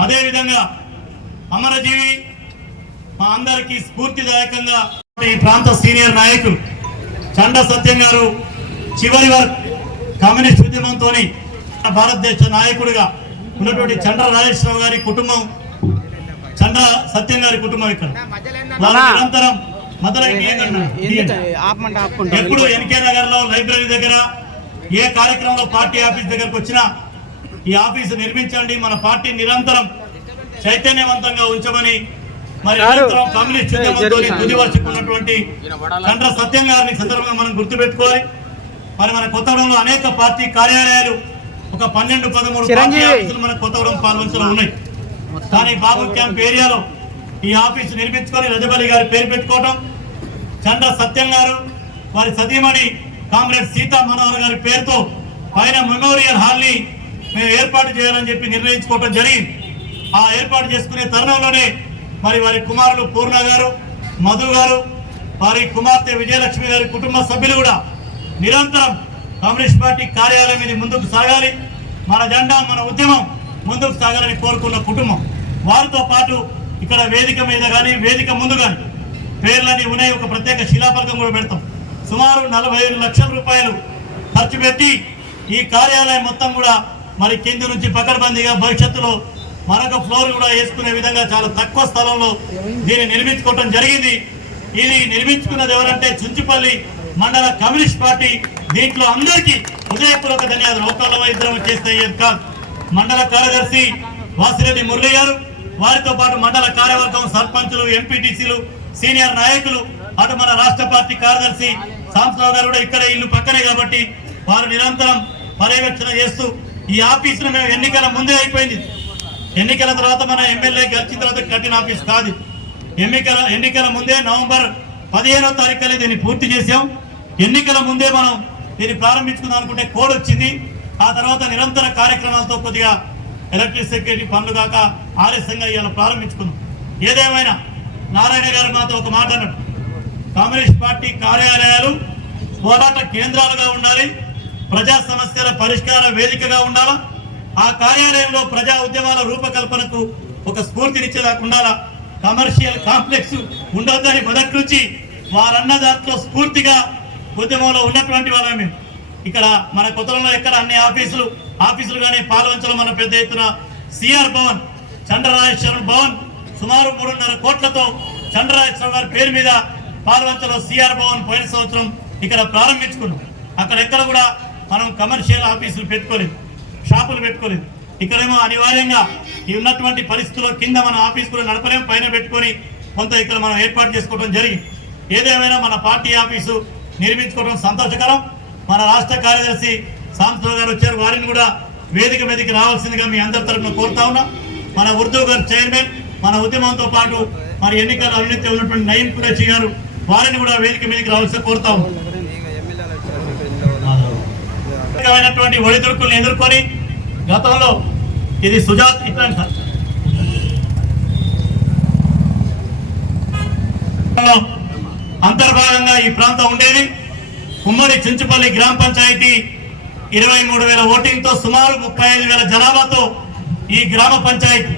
అదేవిధంగా అమరజీవి మా అందరికీ స్ఫూర్తిదాయకంగా ఈ ప్రాంత సీనియర్ నాయకులు చండ సత్యం గారు చివరి వరకు కమ్యూనిస్ట్ ఉద్యమంతో భారతదేశ నాయకుడిగా ఉన్నటువంటి చండ్ర రాజేశ్వరరావు గారి కుటుంబం, చండ్ర సత్యం గారి కుటుంబం ఇక్కడ నిరంతరం ఎప్పుడు ఎన్కే నగర్ లో లైబ్రరీ దగ్గర ఏ కార్యక్రమంలో పార్టీ ఆఫీస్ దగ్గరకు వచ్చినా ఈ ఆఫీసు నిర్మించండి, మన పార్టీ నిరంతరం చైతన్యవంతంగా ఉంచమని మరి కమ్యూనిస్ట్ ఉద్యమంతో తుది వరుసకున్నటువంటి చండ్ర సత్యం గారిని సందర్భంగా మనం గుర్తుపెట్టుకోవాలి. మరి మన కొత్తగూడెంలో అనేక పార్టీ కార్యాలయాలు ఒక 12-13 పార్టీ ఆఫీసులు మన కొత్తగూడెం పాల్వంచలో ఉన్నాయి. కానీ బాబు క్యాంప్ ఏరియాలో ఈ ఆఫీసు నిర్మించుకొని రజబలి గారి పేరు పెట్టుకోవటం, చంద్ర సత్యం గారు వారి సతీమణి కామ్రేడ్ సీతా మనోహర్ గారి పేరుతో పైన మెమోరియల్ హాల్ ని మేము ఏర్పాటు చేయాలని చెప్పి నిర్ణయించుకోవటం జరిగింది. ఆ ఏర్పాటు చేసుకునే తరుణంలోనే మరి వారి కుమారులు పూర్ణ గారు, మధు గారు, వారి కుమార్తె విజయలక్ష్మి గారి కుటుంబ సభ్యులు కూడా నిరంతరం కమ్యూనిస్ట్ పార్టీ కార్యాలయం ఇది ముందుకు సాగాలి, మన జెండా మన ఉద్యమం ముందుకు సాగాలని కోరుకున్న కుటుంబం. వారితో పాటు ఇక్కడ వేదిక మీద కానీ వేదిక ముందు కానీ పేర్లని ఉన్నాయి. ఒక ప్రత్యేక శిలాఫలకం కూడా పెడతాం. సుమారు 45 లక్షల రూపాయలు ఖర్చు పెట్టి ఈ కార్యాలయం మొత్తం కూడా మరి కింది నుంచి పకడ్బందీగా భవిష్యత్తులో మరొక ఫ్లోర్ కూడా వేసుకునే విధంగా చాలా తక్కువ స్థలంలో దీన్ని నిర్మించుకోవడం జరిగింది. ఇది నిర్మించుకున్నది ఎవరంటే చుంచుపల్లి మండల కమ్యూనిస్ట్ పార్టీ. దీంట్లో అందరికీ హృదయపూర్వక ధన్యవాదాలు. ఒకళ్ళ ఇద్దరం చేస్తే కాదు. మండల కార్యదర్శి వాసిరెడ్డి మురళి గారు, వారితో పాటు మండల కార్యవర్గం, సర్పంచులు, ఎంపీటీసీలు, సీనియర్ నాయకులు, అటు మన రాష్ట్ర పార్టీ కార్యదర్శి సాంసరావు గారు కూడా ఇక్కడే ఇల్లు పక్కనే కాబట్టి వారు నిరంతరం పర్యవేక్షణ చేస్తూ ఈ ఆఫీసును మేము ఎన్నికల అయిపోయింది. ఎన్నికల తర్వాత మన ఎమ్మెల్యే గెలిచిన తర్వాత కట్టిన ఆఫీస్ కాదు. ఎన్నికల ముందే నవంబర్ 15వ తారీఖులో దీన్ని పూర్తి చేసాం. ఎన్నికల ముందే మనం దీన్ని ప్రారంభించుకుందాం అనుకుంటే కోడ్ వచ్చింది. ఆ తర్వాత నిరంతర కార్యక్రమాలతో కొద్దిగా ఎలక్ట్రిక్ సెక్యూరిటీ పనులు కాక ఆలస్యంగా ఇవాళ ప్రారంభించుకున్నాం. ఏదేమైనా నారాయణ గారు మాతో ఒక మాట అన్నాడు, కమ్యూనిస్ట్ పార్టీ కార్యాలయాలు పోరాట కేంద్రాలుగా ఉండాలి, ప్రజా సమస్యల పరిష్కార వేదికగా ఉండాలా, ఆ కార్యాలయంలో ప్రజా ఉద్యమాల రూపకల్పనకు ఒక స్ఫూర్తినిచ్చేదాకా ఉండాలా, కమర్షియల్ కాంప్లెక్స్ ఉండొద్దని మొదటి నుంచి వారన్న దాంట్లో స్ఫూర్తిగా ఉద్యమంలో ఉన్నటువంటి వాళ్ళమే. ఇక్కడ మన కొత్తలో ఎక్కడ అన్ని ఆఫీసులు కానీ పాల్వంచలో మన పెద్ద ఎత్తున సిఆర్ భవన్, చంద్రరాజేశ్వర భవన్ సుమారు 3.5 కోట్లతో చంద్రరాజేశ్వర గారి పేరు మీద పాల్వంచలో సిఆర్ భవన్ పోయిన సంవత్సరం ఇక్కడ ప్రారంభించుకున్నాం. అక్కడ ఎక్కడ కూడా మనం కమర్షియల్ ఆఫీసులు పెట్టుకోలేదు, షాపులు పెట్టుకోలేదు. ఇక్కడేమో అనివార్యంగా ఈ ఉన్నటువంటి పరిస్థితుల్లో కింద మన ఆఫీస్ కూడా నడపలేము, పైన పెట్టుకొని కొంత ఇక్కడ మనం ఏర్పాటు చేసుకోవడం జరిగింది. ఏదేమైనా మన పార్టీ ఆఫీసు నిర్మించుకోవడం సంతోషకరం. మన రాష్ట్ర కార్యదర్శి సాంసరావు గారు వచ్చారు, వారిని కూడా వేదిక మీదకి రావాల్సిందిగా మీ అందరి తరఫున కోరుతా ఉన్నాం. మన ఉర్దూ గారు చైర్మన్, మన ఉద్యమంతో పాటు మరి ఎన్నికల అవినీతి ఉన్నటువంటి నయీం కురేషి గారు, వారిని కూడా వేదిక మీదకి రావాల్సిందిగా కోరుతా ఉన్నాం. ఒడిదుడుకులను ఎదుర్కొని గతంలో ఇది సుజాత్ ఇట్లాంటి అంతర్భాగంగా ఈ ప్రాంతం ఉండేది. ఉమ్మడి చుంచుపల్లి గ్రామ పంచాయతీ 23,000 ఓటింగ్ తో సుమారు 35,000 జనాభాతో ఈ గ్రామ పంచాయతీ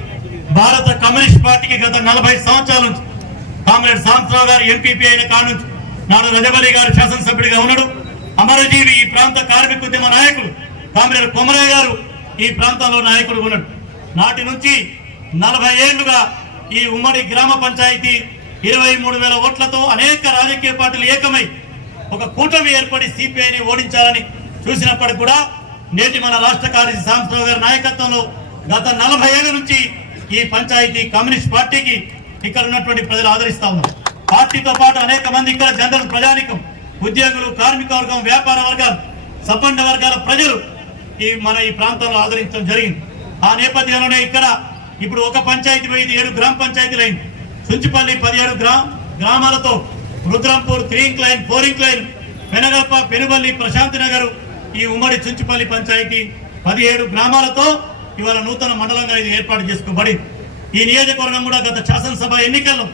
భారత కమ్యూనిస్ట్ పార్టీకి గత 40 సంవత్సరాల నుంచి కామ్రేడ్ సాంసరావు గారు ఎంపీపీ అయిన కాడ నుంచి నాడు రజబలి గారు శాసనసభ్యుడిగా ఉన్నాడు. అమరజీవి ఈ ప్రాంత కార్మిక ఉద్యమ నాయకుడు కామ్రేడ్ కొమరయ్య గారు ఈ ప్రాంతంలో నాయకుడు ఉన్నాడు. నాటి నుంచి 40 ఏళ్లుగా ఈ ఉమ్మడి గ్రామ పంచాయతీ 23,000 ఓట్లతో అనేక రాజకీయ పార్టీలు ఏకమై ఒక కూటమి ఏర్పడి సిపిఐని ఓడించాలని చూసినప్పటికీ కూడా నేటి మన రాష్ట్ర కార్యదర్శి సాంసరావు గారి నాయకత్వంలో గత 40 ఏళ్ల నుంచి ఈ పంచాయతీ కమ్యూనిస్ట్ పార్టీకి ఇక్కడ ఉన్నటువంటి ప్రజలు ఆదరిస్తా ఉన్నారు. పార్టీతో పాటు అనేక మంది ఇక్కడ జనరల్ ప్రజానికం, ఉద్యోగులు, కార్మిక వర్గం, వ్యాపార వర్గాలు, సబ్బండ వర్గాల ప్రజలు మన ఈ ప్రాంతంలో ఆదరించడం జరిగింది. ఆ నేపథ్యంలోనే ఇక్కడ ఇప్పుడు ఒక పంచాయతీ పోయింది, 7 గ్రామ పంచాయతీలు అయింది. చుంచుపల్లి 17 గ్రామాలతో రుద్రంపూర్ 3 ఇంక్లైన్, 4 ఇంక్లైన్, పెనగల్ప, పెనుబల్లి, ప్రశాంతి నగర్, ఈ ఉమ్మడి చుంచుపల్లి పంచాయతీ 17 గ్రామాలతో ఇవాళ నూతన మండలంగా ఇది ఏర్పాటు చేసుకోబడింది. ఈ నియోజకవర్గం కూడా గత శాసనసభ ఎన్నికల్లో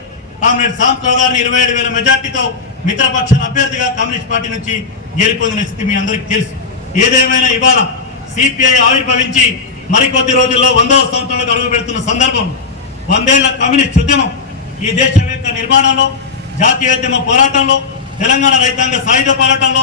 కామ్రేడ్ సాంసరావు గారిని 27,000 మెజార్టీతో మిత్రపక్షాల అభ్యర్థిగా కమ్యూనిస్ట్ పార్టీ నుంచి గెలుపొందిన స్థితి మీ అందరికీ తెలుసు. ఏదేమైనా ఇవాళ సిపిఐ ఆవిర్భవించి మరికొద్ది రోజుల్లో 100వ సంవత్సరంలోకి అడుగు పెడుతున్న సందర్భం 100 ఏళ్ల కమ్యూనిస్ట్ ఉద్యమం ఈ దేశం యొక్క నిర్మాణంలో, జాతీయోద్యమ పోరాటంలో, తెలంగాణ రైతాంగ సాయుధ పోరాటంలో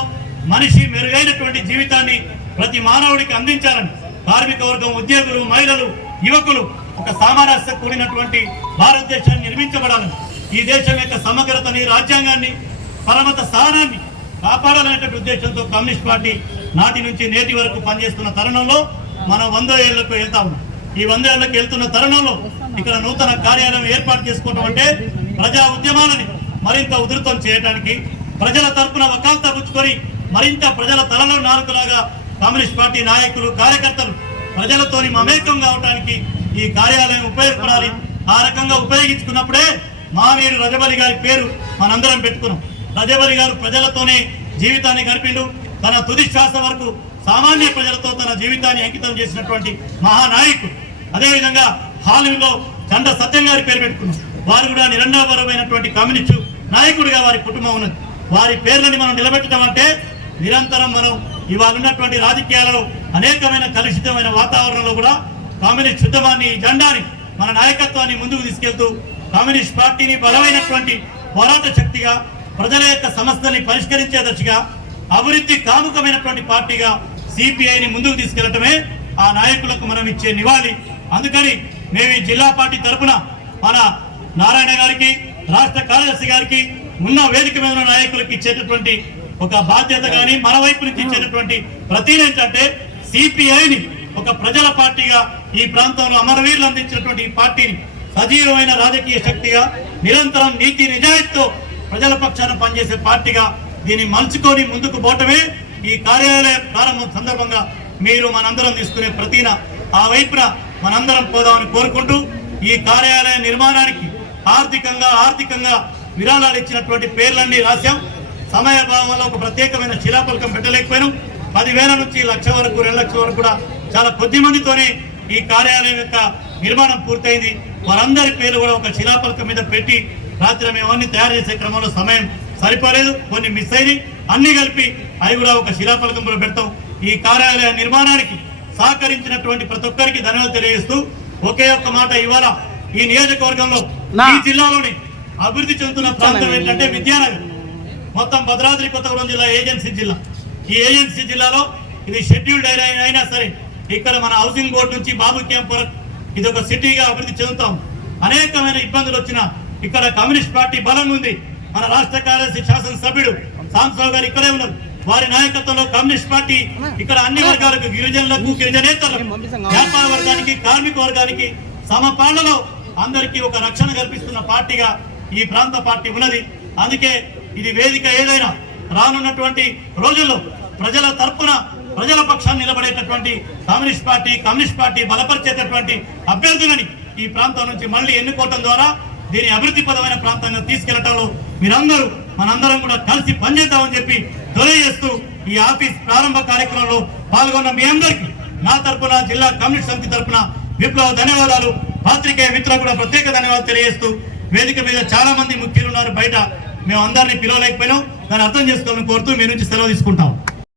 మనిషి మెరుగైనటువంటి జీవితాన్ని ప్రతి మానవుడికి అందించాలని కార్మిక వర్గం, ఉద్యోగులు, మహిళలు, యువకులు ఒక సామరస్య కూడినటువంటి భారతదేశాన్ని నిర్మించబడాలని, ఈ దేశం యొక్క సమగ్రతని, రాజ్యాంగాన్ని, పరమత స్థానాన్ని కాపాడాలనే ఉద్దేశంతో కమ్యూనిస్ట్ పార్టీ నాటి నుంచి నేటి వరకు పనిచేస్తున్న తరుణంలో మనం 100 ఏళ్లకు వెళ్తా ఉన్నాం. ఈ 100 ఏళ్లకు వెళ్తున్న తరుణంలో ఇక్కడ నూతన కార్యాలయం ఏర్పాటు చేసుకోవడం అంటే ప్రజా ఉద్యమాలని మరింత ఉధృతం చేయడానికి, ప్రజల తరపున వకాల్తా పుచ్చుకొని మరింత ప్రజల తలలో నాలుకలాగా కమ్యూనిస్ట్ పార్టీ నాయకులు, కార్యకర్తలు ప్రజలతోని మమేకం కావడానికి ఈ కార్యాలయం ఉపయోగపడాలి. ఆ రకంగా ఉపయోగించుకున్నప్పుడే మహానీయుడు రజబలి గారి పేరు మనందరం పెట్టుకున్నాం. రజబలి గారు ప్రజలతోనే జీవితాన్ని గడిపిండు. తన తుది శ్వాస వరకు సామాన్య ప్రజలతో తన జీవితాన్ని అంకితం చేసినటువంటి మహానాయకుడు. అదేవిధంగా హాలీవుడ్లో చండ సత్యం గారి పేరు పెట్టుకున్నాం. వారు కూడా నిరండరపరమైనటువంటి కమ్యూనిస్టు నాయకుడిగా వారి కుటుంబం ఉన్నది. వారి పేర్లని మనం నిలబెట్టడం అంటే నిరంతరం మనం ఇవాళ ఉన్నటువంటి రాజకీయాలలో అనేకమైన కలుషితమైన వాతావరణంలో కూడా కమ్యూనిస్ట్ ఉద్యమాన్ని, జెండాని, మన నాయకత్వాన్ని ముందుకు తీసుకెళ్తూ కమ్యూనిస్ట్ పార్టీని బలమైనటువంటి పోరాట శక్తిగా, ప్రజల యొక్క సమస్యల్ని పరిష్కరించే దశగా, అభివృద్ధి కాముకమైనటువంటి పార్టీగా సిపిఐని ముందుకు తీసుకెళ్లటమే ఆ నాయకులకు మనం ఇచ్చే నివాళి. అందుకని మేము ఈ జిల్లా పార్టీ తరఫున మన నారాయణ గారికి, రాష్ట్ర కార్యదర్శి గారికి, ఉన్న వేదిక మీద నాయకులకు ఇచ్చేటటువంటి ఒక బాధ్యత కానీ మన వైపు నుంచి ఇచ్చేటటువంటి ప్రతిన ఏంటంటే సిపిఐని ఒక ప్రజల పార్టీగా, ఈ ప్రాంతంలో అమరవీరులు అందించినటువంటి ఈ పార్టీని సజీవమైన రాజకీయ శక్తిగా, నిరంతరం నీతి నిజాయితీతో ప్రజల పక్షాన పనిచేసే పార్టీగా దీన్ని మలుచుకొని ముందుకు పోవటమే ఈ కార్యాలయ ప్రారంభం సందర్భంగా మీరు మనందరం తీసుకునే ప్రతిన ఆ వైపున మనందరం పోదామని కోరుకుంటూ, ఈ కార్యాలయ నిర్మాణానికి ఆర్థికంగా విరాళాలు ఇచ్చినటువంటి పేర్లన్నీ రాశాం. సమయభావం వల్ల ఒక ప్రత్యేకమైన శిలాఫలకం పెట్టలేకపోయాను. 10,000 నుంచి 1,00,000 వరకు, 2 లక్షల వరకు కూడా చాలా కొద్ది మందితోనే ఈ కార్యాలయం యొక్క నిర్మాణం పూర్తయింది. వారందరి పేర్లు కూడా ఒక శిలాఫలకం మీద పెట్టి రాత్రి మేము అన్ని తయారు చేసే క్రమంలో సమయం సరిపోలేదు, కొన్ని మిస్ అయినాయి. అన్ని కలిపి అవి కూడా ఒక శిలాఫలకంలో పెడతాం. ఈ కార్యాలయ నిర్మాణానికి సహకరించినటువంటి ప్రతి ఒక్కరికి ధన్యవాదాలు తెలియజేస్తూ ఒకే ఒక్క మాట, ఇవాళ ఈ నియోజకవర్గంలో, ఈ జిల్లాలోని అభివృద్ధి చెందుతున్న ప్రాంతం ఏంటంటే విద్యానగర్. మొత్తం భద్రాద్రి కొత్తగూడెం జిల్లా ఏజెన్సీ జిల్లా. ఈ ఏజెన్సీ జిల్లాలో ఇది షెడ్యూల్డ్ అయినా సరే ఇక్కడ మన హౌసింగ్ బోర్డు నుంచి బాబు క్యాంప్ వరకు ఇది ఒక సిటీగా అభివృద్ధి చెందుతాం. అనేకమైన ఇబ్బందులు వచ్చినా ఇక్కడ కమ్యూనిస్ట్ పార్టీ బలం ఉంది. మన రాష్ట్ర కార్యదర్శి, శాసనసభ్యుడు సాంసరావు గారు ఇక్కడే ఉన్నారు. వారి నాయకత్వంలో కమ్యూనిస్ట్ పార్టీ ఇక్కడ అన్ని వర్గాలకు, గిరిజనులకు, గిరిజనేతలకు, వ్యాపార వర్గానికి, కార్మిక వర్గానికి సమపాళ్లలో అందరికీ ఒక రక్షణ కల్పిస్తున్న పార్టీగా ఈ ప్రాంత పార్టీ ఉన్నది. అందుకే ఇది వేదిక ఏదైనా రానున్నటువంటి రోజుల్లో ప్రజల తరపున, ప్రజల పక్షాన్ని నిలబడేటటువంటి కమ్యూనిస్ట్ పార్టీ బలపరిచేటటువంటి అభ్యర్థులని ఈ ప్రాంతం నుంచి మళ్ళీ ఎన్నుకోవటం ద్వారా దీని అభివృద్ధి పదమైన ప్రాంతంగా తీసుకెళ్లటంలో మీరందరూ మనందరం కూడా కలిసి పనిచేద్దామని చెప్పి తెలియజేస్తూ ఈ ఆఫీస్ ప్రారంభ కార్యక్రమంలో పాల్గొన్న మీ అందరికీ నా తరపున, జిల్లా కమ్యూనిస్ట్ సమితి తరపున విప్లవ ధన్యవాదాలు. పాత్రికేయ మిత్రులకు కూడా ప్రత్యేక ధన్యవాదాలు తెలియజేస్తూ, వేదిక మీద చాలా మంది ముఖ్యులు ఉన్నారు బయట, మేము అందరినీ పిలవలేకపోయినాం, దాన్ని అర్థం చేసుకోవాలని కోరుతూ మీ నుంచి సెలవు తీసుకుంటాం.